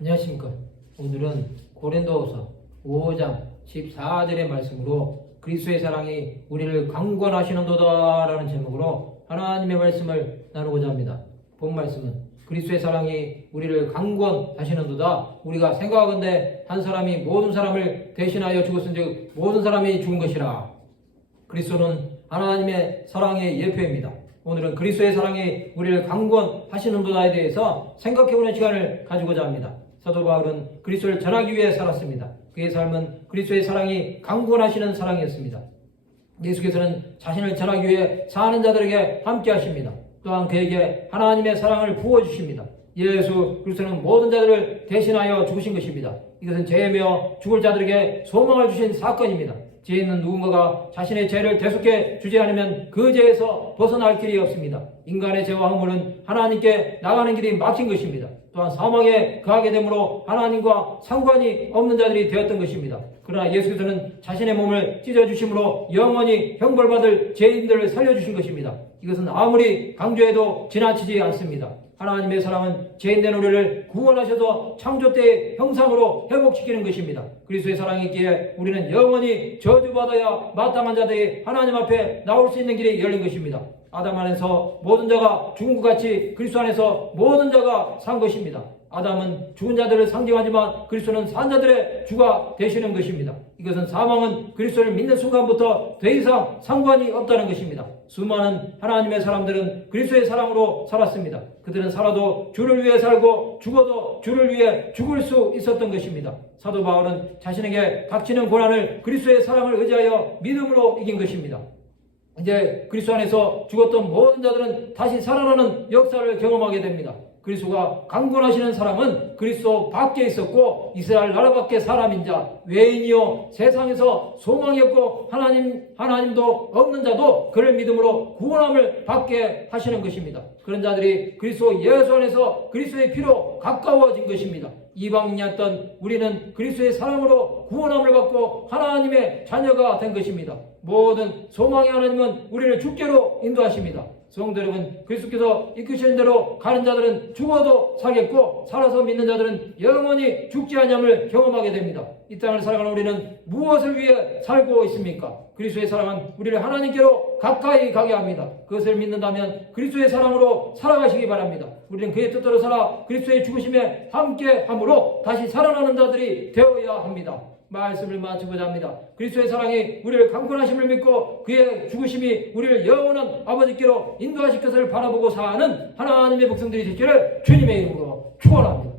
안녕하십니까. 오늘은 고린도후서 5장 14절의 말씀으로 그리스도의 사랑이 우리를 강권하시는도다 라는 제목으로 하나님의 말씀을 나누고자 합니다. 본 말씀은 그리스도의 사랑이 우리를 강권하시는도다. 우리가 생각하건대 한 사람이 모든 사람을 대신하여 죽었은즉 모든 사람이 죽은 것이라. 그리스도는 하나님의 사랑의 예표입니다. 오늘은 그리스도의 사랑이 우리를 강권하시는도다에 대해서 생각해보는 시간을 가지고자 합니다. 사도 바울은 그리스도를 전하기 위해 살았습니다. 그의 삶은 그리스도의 사랑이 강권하시는 사랑이었습니다. 예수께서는 자신을 전하기 위해 사는 자들에게 함께 하십니다. 또한 그에게 하나님의 사랑을 부어주십니다. 예수 그리스도는 모든 자들을 대신하여 죽으신 것입니다. 이것은 죄며 죽을 자들에게 소망을 주신 사건입니다. 죄 있는 누군가가 자신의 죄를 대속해 주지 않으면 그 죄에서 벗어날 길이 없습니다. 인간의 죄와 허물은 하나님께 나가는 길이 막힌 것입니다. 또한 사망에 거하게 되므로 하나님과 상관이 없는 자들이 되었던 것입니다. 그러나 예수께서는 자신의 몸을 찢어주심으로 영원히 형벌받을 죄인들을 살려주신 것입니다. 이것은 아무리 강조해도 지나치지 않습니다. 하나님의 사랑은 죄인된 우리를 구원하셔서 창조 때의 형상으로 회복시키는 것입니다. 그리스도의 사랑이 있기에 우리는 영원히 저주받아야 마땅한 자들이 하나님 앞에 나올 수 있는 길이 열린 것입니다. 아담 안에서 모든 자가 죽은 것 같이 그리스도 안에서 모든 자가 산 것입니다. 아담은 죽은 자들을 상징하지만 그리스도는 산 자들의 주가 되시는 것입니다. 이것은 사망은 그리스도를 믿는 순간부터 더 이상 상관이 없다는 것입니다. 수많은 하나님의 사람들은 그리스도의 사랑으로 살았습니다. 그들은 살아도 주를 위해 살고 죽어도 주를 위해 죽을 수 있었던 것입니다. 사도 바울은 자신에게 닥치는 고난을 그리스도의 사랑을 의지하여 믿음으로 이긴 것입니다. 이제 그리스도 안에서 죽었던 모든 자들은 다시 살아나는 역사를 경험하게 됩니다. 그리스도가 강권하시는 사람은 그리스도 밖에 있었고 이스라엘 나라 밖의 사람인 자, 외인이요 세상에서 소망이 없고 하나님도 없는 자도 그를 믿음으로 구원함을 받게 하시는 것입니다. 그런 자들이 그리스도 예수 안에서 그리스도의 피로 가까워진 것입니다. 이방인이었던 우리는 그리스도의 사랑으로 구원함을 받고 하나님의 자녀가 된 것입니다. 모든 소망의 하나님은 우리를 주께로 인도하십니다. 성도 여러분, 그리스도께서 이끄시는 대로 가는 자들은 죽어도 살겠고 살아서 믿는 자들은 영원히 죽지 아니함을 경험하게 됩니다. 이 땅을 살아가는 우리는 무엇을 위해 살고 있습니까? 그리스도의 사랑은 우리를 하나님께로 가까이 가게 합니다. 그것을 믿는다면 그리스도의 사랑으로 살아가시기 바랍니다. 우리는 그의 뜻대로 살아 그리스도의 죽으심에 함께함으로 다시 살아나는 자들이 되어야 합니다. 말씀을 마치고자 합니다. 그리스도의 사랑이 우리를 강권하심을 믿고 그의 죽으심이 우리를 영원한 아버지께로 인도하실 것을 바라보고 사는 하나님의 백성들이 되기를 주님의 이름으로 축원합니다.